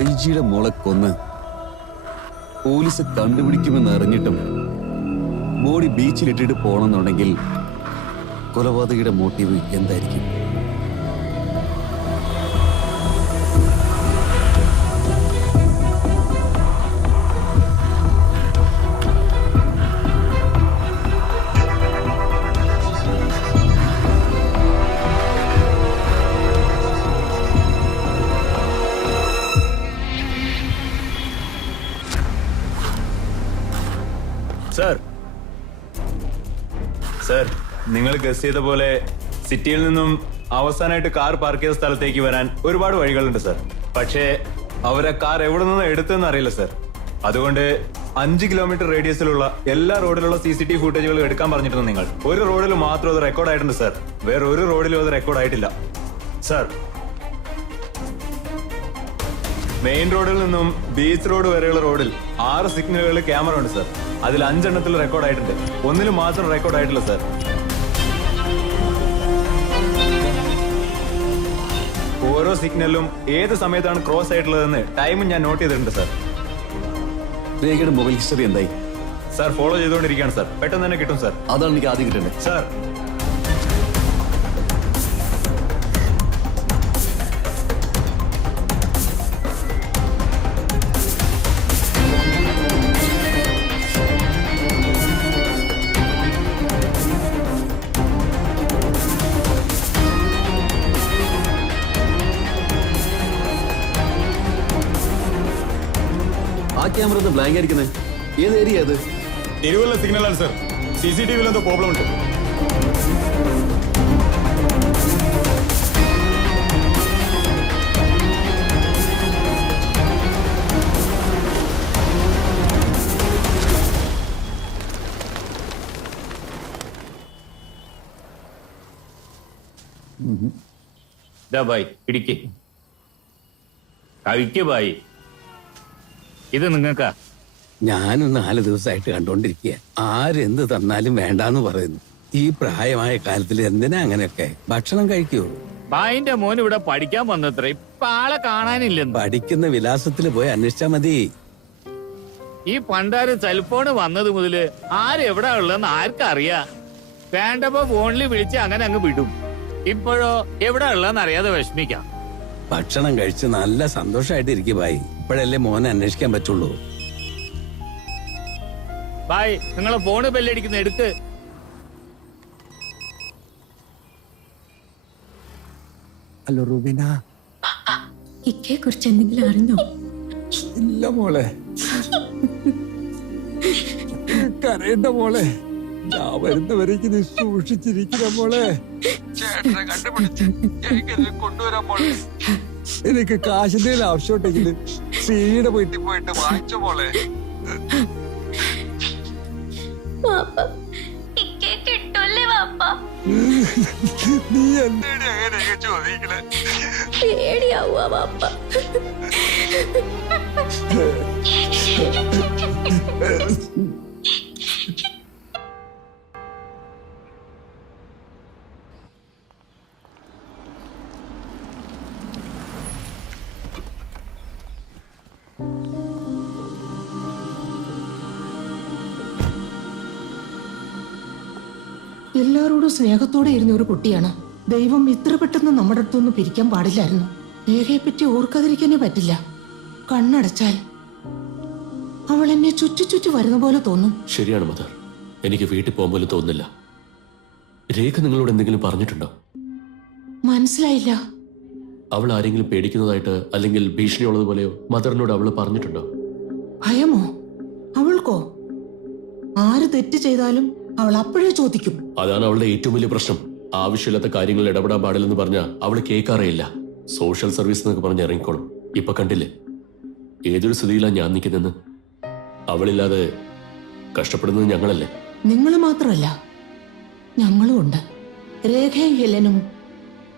ഐജിയുടെ മോളെ കൊന്ന് പോലീസ് കണ്ടുപിടിക്കുമെന്ന് അറിഞ്ഞിട്ടും ബോഡി ബീച്ചിലിട്ടിട്ട് പോകണമെന്നുണ്ടെങ്കിൽ കൊലപാതകയുടെ മോട്ടീവ് എന്തായിരിക്കും? സർ, നിങ്ങൾ ഗസ് ചെയ്ത പോലെ സിറ്റിയിൽ നിന്നും അവസാനമായിട്ട് കാർ പാർക്ക് ചെയ്ത സ്ഥലത്തേക്ക് വരാൻ ഒരുപാട് വഴികളുണ്ട് സർ. പക്ഷേ അവരെ കാർ എവിടെ നിന്ന് എടുത്തെന്ന് അറിയില്ല സർ. അതുകൊണ്ട് 5 കിലോമീറ്റർ റേഡിയസിലുള്ള എല്ലാ റോഡിലുള്ള CCTV ഫുട്ടേജുകൾ എടുക്കാൻ പറഞ്ഞിരുന്നു നിങ്ങൾ. ഒരു റോഡിൽ മാത്രം അത് റെക്കോർഡ് ആയിട്ടുണ്ട് സർ. വേറെ ഒരു റോഡിലും അത് റെക്കോർഡ് ആയിട്ടില്ല സർ. മെയിൻ റോഡിൽ നിന്നും ബീച്ച് റോഡ് വരെയുള്ള റോഡിൽ 6 സിഗ്നലുകളിൽ ക്യാമറ ഉണ്ട് സർ. അതിൽ 5 എണ്ണത്തിൽ റെക്കോർഡ് ആയിട്ടുണ്ട്. ഒന്നിൽ മാത്രം റെക്കോർഡ് ആയിട്ടില്ല സർ. ഓരോ സിഗ്നലിലും ഏത് സമയത്താണ് ക്രോസ് ആയിട്ടുള്ളതെന്ന് ടൈമും ഞാൻ നോട്ട് ചെയ്തിട്ടുണ്ട് സർ. രേഖയുടെ മൊബൈൽ ഹിസ്റ്ററി എന്തായി? സർ, ഫോളോ ചെയ്തുകൊണ്ടിരിക്കുകയാണ് സർ. പെട്ടെന്ന് തന്നെ കിട്ടും സർ. അതാണ് എനിക്ക് ആദ്യം കിട്ടേണ്ടത് സർ. ക്യാമറ ബ്ലാങ്ക് ആയിരിക്കുന്നത് ഏത് ഏരിയ അത്? തിരുവല്ല സിഗ്നലാണ് സർ. CCTV എന്തോ പ്രോബ്ലം ഉണ്ട്. ഭായ് പിടിക്ക് കഴിക്ക് ഭായ്. ഇത് നിങ്ങൾക്കാ. ഞാനും 4 ദിവസമായിട്ട് കണ്ടോണ്ടിരിക്കുക. ആരെന്ത് തന്നാലും വേണ്ടാന്ന് പറയുന്നു. ഈ പ്രായമായ കാലത്തിൽ എന്തിനാ അങ്ങനെയൊക്കെ? ഭക്ഷണം കഴിക്കൂ. ഭായിന്റെ മോൻ ഇവിടെ പഠിക്കാൻ വന്നത്ര ഇപ്പൊ ആളെ കാണാനില്ലെന്ന്. പഠിക്കുന്ന വിലാസത്തിൽ പോയി അന്വേഷിച്ചാ മതി. ഈ പണ്ടാര് സെൽഫോണ് വന്നത് മുതല് ആരെവിടാ ഉള്ളതെന്ന് ആർക്കറിയാ? വേണ്ടപ്പോ ഫോണിൽ വിളിച്ച് അങ്ങനെ അങ്ങ് വിടും. ഇപ്പോഴോ എവിടെ ഉള്ളതെന്ന് അറിയാതെ വിഷമിക്കാം. ഭക്ഷണം കഴിച്ച് നല്ല സന്തോഷമായിട്ട് ഇരിക്കും ഭായി. ഇപ്പോഴല്ലേ മോനെ അന്വേഷിക്കാൻ പറ്റുള്ളൂ. ഭായ്, നിങ്ങളെ ഫോണ് ബെല്ലടിക്കുന്ന എടുക്ക്. ഹലോ റൂബിന. ഇക്കയെ കുറിച്ച് എന്തെങ്കിലും അറിഞ്ഞോ? ഇല്ല മോളെ, കരയണ്ട മോളെ. ഞാൻ വരുന്നവരേക്ക് നീ സൂക്ഷിച്ചിരിക്കുന്ന മോളെ. ചേട്ടനെ കണ്ടുപിടിച്ച് കൊണ്ടുവരാൻ മോളെ. എനിക്ക് കാശിന്റെ ആവശ്യമുണ്ടെങ്കിൽ ശ്രീയുടെ വീട്ടിൽ പോയിട്ട് വാങ്ങിച്ചോ മോളെ. നീ എന്താണ് അങ്ങനെയൊക്കെ ചോദിക്കണേ? പേടിയാവുക പാപ്പ. എല്ലാരോടും സ്നേഹത്തോടെ ഇരുന്ന ഒരു കുട്ടിയാണ്. ദൈവം ഇത്ര പെട്ടെന്ന് നമ്മുടെ അടുത്തൊന്നും പിരിക്കാൻ പാടില്ലായിരുന്നു. രേഖയെ പറ്റി ഓർക്കാതിരിക്കാനേ പറ്റില്ല. കണ്ണടച്ചാൽ അവൾ എന്നെ ചുറ്റി ചുറ്റി വരുന്ന പോലെ തോന്നും. ശരിയാണ് മദർ, എനിക്ക് വീട്ടിൽ പോകാൻ പോലും തോന്നുന്നില്ല. രേഖ നിങ്ങളോട് എന്തെങ്കിലും പറഞ്ഞിട്ടുണ്ടോ? മനസ്സിലായില്ല. അവൾ ആരെങ്കിലും പേടിക്കുന്നതായിട്ട് അല്ലെങ്കിൽ ഭീഷണിയുള്ളതുപോലെയോ മദറിനോട് അവള് പറഞ്ഞിട്ടുണ്ടോ? ഭയമോ? അവൾക്കോ? ആര് തെറ്റ് ചെയ്താലും അവൾ അപ്പോഴേ ചോദിക്കും. അതാണ് അവളുടെ ഏറ്റവും വലിയ പ്രശ്നം. ആവശ്യമില്ലാത്ത കാര്യങ്ങൾ ഇടപെടാൻ പാടില്ലെന്ന് പറഞ്ഞാൽ അവള് കേൾക്കാറേയില്ല. സോഷ്യൽ സർവീസ് എന്നൊക്കെ പറഞ്ഞ് ഇറങ്ങിക്കോളും. ഇപ്പൊ കണ്ടില്ലേ ഏതൊരു സ്ഥിതിയിലാണ് ഞാൻ നിൽക്കുന്നെന്ന്. അവളില്ലാതെ കഷ്ടപ്പെടുന്നത് ഞങ്ങളല്ലേ? നിങ്ങൾ മാത്രമല്ല, ഞങ്ങളും ഉണ്ട്. രേഖയും ഹെലനും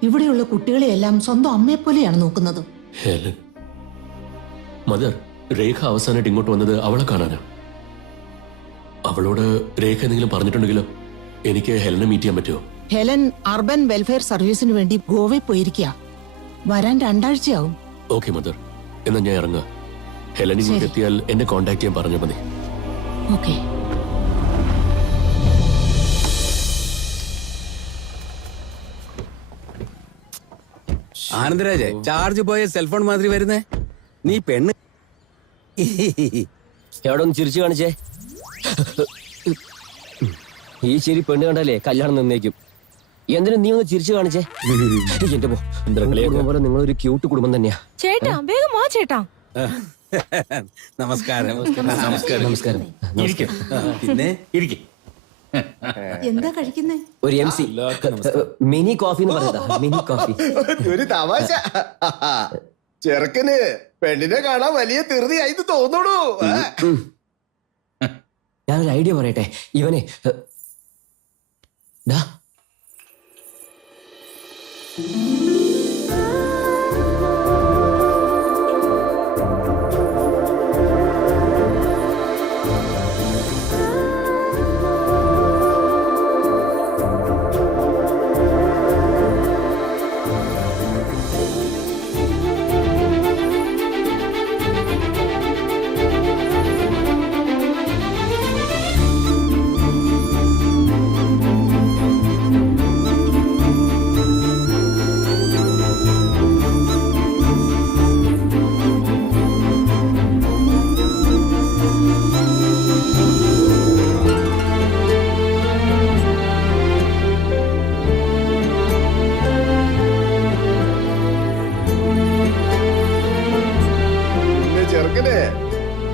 ഇവിടെയുള്ള കുട്ടികളെയെല്ലാം സ്വന്തം അമ്മയെ പോലെയാണ് നോക്കുന്നത്. ഹെലൻ? മദർ, രേഖ അവസാനമായിട്ട് ഇങ്ങോട്ട് വന്നത് അവളെ കാണാനാ. അവളോട് രേഖ എന്തെങ്കിലും പറഞ്ഞിട്ടുണ്ടെങ്കിലോ? എനിക്ക് ഹെലനെ മീറ്റ് ചെയ്യാൻ പറ്റുമോ? ഹെലൻ അർബൻ വെൽഫെയർ സർവീസിന് വേണ്ടി ഗോവയിൽ പോയിരിക്കുക. വരാൻ 2 ആഴ്ചയാവും. ഓക്കെ മദർ, എന്നാ ഞാൻ ഇറങ്ങുക. ഹെലൻ ഇങ്ങോട്ട് എത്തിയാൽ എന്നെ കോണ്ടാക്ട് ചെയ്യാൻ പറഞ്ഞാൽ മതി. ഓക്കെ. ആനന്ദരാജെ, ചാർജ് പോയ സെൽഫോൺ മാതിരി വരുന്നേ. നീ പെണ്ണ് എവിടെ ഒന്ന് ചിരിച്ചു കാണിച്ചേ. ഈ ചിരി പെണ്ണ് കണ്ടാലേ കല്യാണം നിന്നേക്കും. എന്തിനും നീ ഒന്ന് ചിരിച്ചു കാണിച്ചേ. എന്റെ പോലെ നിങ്ങളൊരു ക്യൂട്ട് കുടുംബം തന്നെയാ. ചേട്ടാ വേഗം വാ ചേട്ടാ. നമസ്കാരം. നമസ്കാരം. പിന്നെ എന്താ കഴിക്കുന്നേ? ഒരു MC മിനി കോഫി എന്ന് പറഞ്ഞതാ. Mini coffee. ഒരു തമാശ. ചെറുക്കന് പെണ്ണിനെ കാണാൻ വലിയ ധൃതിയായിട്ട് തോന്നണു. ഞാനൊരു ഐഡിയ പറയട്ടെ. ഇവനെ ദാ ചെറുക്കന്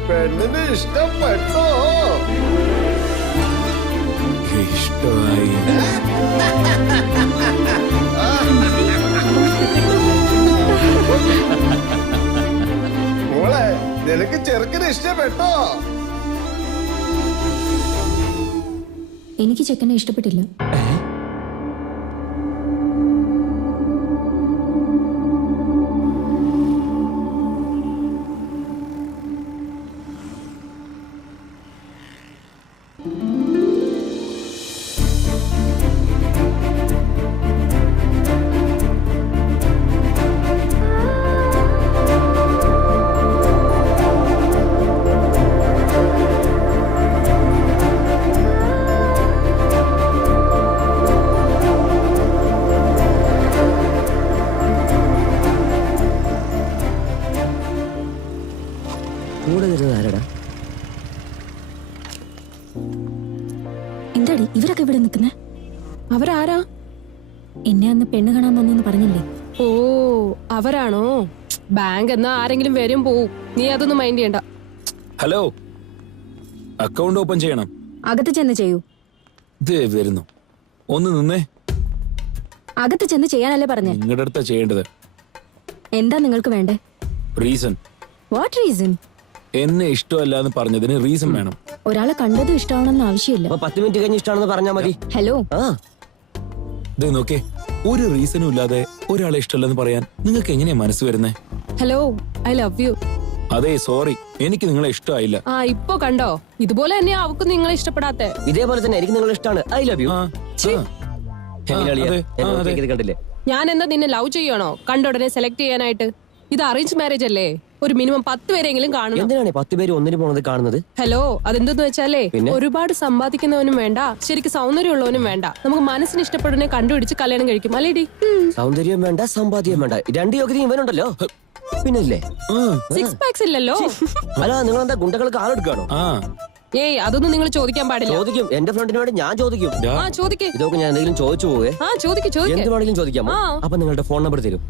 പെണ്ണിന് ഇഷ്ടപ്പെട്ടോ? ഇഷ്ടമായി. മോളെ, നിനക്ക് ചെറുക്കന് ഇഷ്ടപ്പെട്ടോ? എനിക്ക് ചെക്കനെ ഇഷ്ടപ്പെട്ടില്ല. കൂടെ വരുന്നത് ആരടാ? എന്താടി ഇവരൊക്കെ ഇവിടെ നിൽക്കുന്നേ? അവരാരാ? എന്നെ അന്ന് പെണ്ണ് കാണാൻ വന്നെന്ന് പറഞ്ഞില്ലേ? ഓ അവരാണോ? ബാങ്ക് എന്നാ ആരെങ്കിലും വരും പോവും. നീ അതൊന്നും മൈൻഡ് ചെയ്യണ്ട. ഹലോ, അക്കൗണ്ട് ഓപ്പൺ ചെയ്യണം. അകത്ത് ചെന്ന് ചെയ്യൂ. ഇത് വരുന്നു. ഒന്ന് നിന്നേ. അകത്ത് ചെന്ന് ചെയ്യാനല്ലേ പറഞ്ഞേ? നിങ്ങളുടെ അടുത്താ ചെയ്യേണ്ടത്. എന്താ നിങ്ങൾക്ക് വേണ്ടേ? റീസൺ. What reason? എന്നെ ഇഷ്ടമല്ല എന്ന് പറഞ്ഞതിന് റീസൺ വേണം. ഒരാളെ കണ്ടത് ഇഷ്ടമാണെന്ന് ആവശ്യമില്ല. അപ്പൊ 10 മിനിറ്റ് കഴിഞ്ഞ് ഇഷ്ടമാണെന്ന് പറഞ്ഞാൽ മതി. ഹലോ, ആ ഇത് നോക്കേ, ഒരു റീസണും ഇല്ലാതെ ഒരാളെ ഇഷ്ടമല്ലെന്ന് പറയാൻ നിങ്ങൾക്ക് എങ്ങനെയാ മനസ്സ് വരുന്നേ? Hello, I love you. അതെ, സോറി, എനിക്ക് നിങ്ങളെ ഇഷ്ടമായില്ല. ആ ഇപ്പൊ കണ്ടോ, ഇതുപോലെ തന്നെയാ അവക്ക് നിങ്ങളെ ഇഷ്ടപ്പെടാത്തെ. ഇതേപോലെ തന്നെ എനിക്ക് നിങ്ങൾ ഇഷ്ടമാണ്. I love you. ആ, അതെ. കണ്ടില്ലേ? ഞാൻ എന്താ നിന്നെ ലവ് ചെയ്യണോ കണ്ട ഉടനെ സെലക്ട് ചെയ്യാനായിട്ട്? ഇത് അറേഞ്ച് മാരേജ് അല്ലേ? ഒരു മിനിമം 10 പേരെങ്കിലും കാണണം. എന്തിനാണ് 10 പേര് ഒന്നിന് പോണത് കാണുന്നത്? ഹലോ, അതെന്തെന്ന് വെച്ചാലേ പിന്നെ? ഒരുപാട് സമ്പാദിക്കുന്നവനും വേണ്ട, ശരിക്കും സൗന്ദര്യമുള്ളവനും വേണ്ട. നമുക്ക് മനസ്സിന് ഇഷ്ടപ്പെടുന്നതിനെ കണ്ടുപിടിച്ച് കല്യാണം കഴിക്കും അല്ലേടി? സൗന്ദര്യം വേണ്ട, സമ്പാദ്യം വേണ്ട, 2 യോഗ്യതയും ഇവനുണ്ടല്ലോ. പിന്നല്ലേ 6 പാക്സ് ഇല്ലല്ലോ. അല്ല, നിങ്ങൾ എന്താ ഗുണ്ടകൾക്ക് ആളെടുക്കാണോ? ഏയ് അതൊന്നും നിങ്ങൾ ചോദിക്കാൻ പാടില്ല. ചോദിക്കും, എന്റെ ഫ്രണ്ടിന് വേണ്ടി ഞാൻ ചോദിക്കും. ആ ചോദിക്കേ. ഇതൊക്കെ ഞാൻ എന്തെങ്കിലും ചോദിച്ചു പോവേ. ആ ചോദിക്കേ ചോദിക്കേ. എന്ത് വേണമെങ്കിലും ചോദിക്കാം. ആ. അപ്പൊ നിങ്ങളുടെ ഫോൺ നമ്പർ തരും.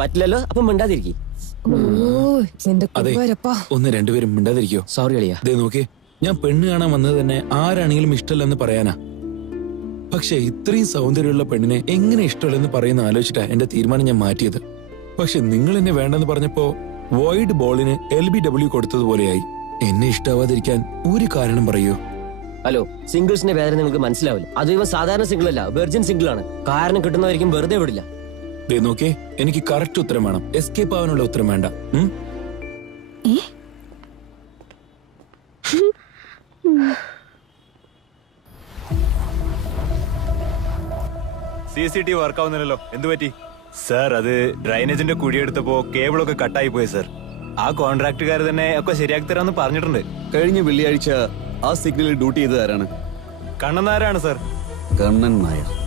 പറ്റില്ലല്ലോ, അപ്പൊ മിണ്ടാതിരിക്കും. അതെ, ഒന്ന് രണ്ടുപേരും മിണ്ടാതിരിക്കോ? സോറി അളിയാ. ദേ നോക്കേ, ഞാൻ പെണ്ണ് കാണാൻ വന്നത് തന്നെ ആരാണെങ്കിലും ഇഷ്ടമല്ലെന്ന് പറയാനാ. പക്ഷെ ഇത്രയും സൗന്ദര്യമുള്ള പെണ്ണിനെ എങ്ങനെ ഇഷ്ടമല്ലെന്ന് പറയുന്ന ആലോചിച്ചിട്ടാ എന്റെ തീരുമാനം ഞാൻ മാറ്റിയത്. പക്ഷെ നിങ്ങൾ എന്നെ വേണ്ടെന്ന് പറഞ്ഞപ്പോ വോയിഡ് ബോളിന് LBW കൊടുത്തതുപോലെയായി. എന്നെ ഇഷ്ടാവാതിരിക്കാൻ ഒരു കാരണം പറയൂ. ഹലോ, സിംഗിൾസിന്റെ വേദന നിങ്ങൾക്ക് മനസ്സിലാവില്ല. അത് ഇവ സാധാരണ സിംഗിൾ അല്ല, വെർജിൻ സിംഗിൾ ആണ്. കാരണം കിട്ടുന്നവരിക്കും വെറുതെ വിടില്ല. ദേ നോക്കേ, എനിക്ക് കറക്റ്റ് ഉത്തരം വേണം, എസ്കേപ്പ് ആവാനുള്ള ഉത്തരം വേണ്ട. CCTV വർക്ക് ആവുന്നില്ലല്ലോ, എന്ത് പറ്റി? സാർ, അത് ഡ്രൈനേജിന്റെ കുഴിയെടുത്തപ്പോ കേബിളൊക്കെ കട്ടായി പോയി സാർ. ആ കോൺട്രാക്ടുകാർ തന്നെ ഒക്കെ ശരിയാക്കി തരാമെന്ന് പറഞ്ഞിട്ടുണ്ട്. കഴിഞ്ഞ വെള്ളിയാഴ്ച ആ സിഗ്നലിൽ ഡ്യൂട്ടി ചെയ്തത് ആരാണ്? കണ്ണനാരാണ് സർ. കണ്ണൻ നായർ.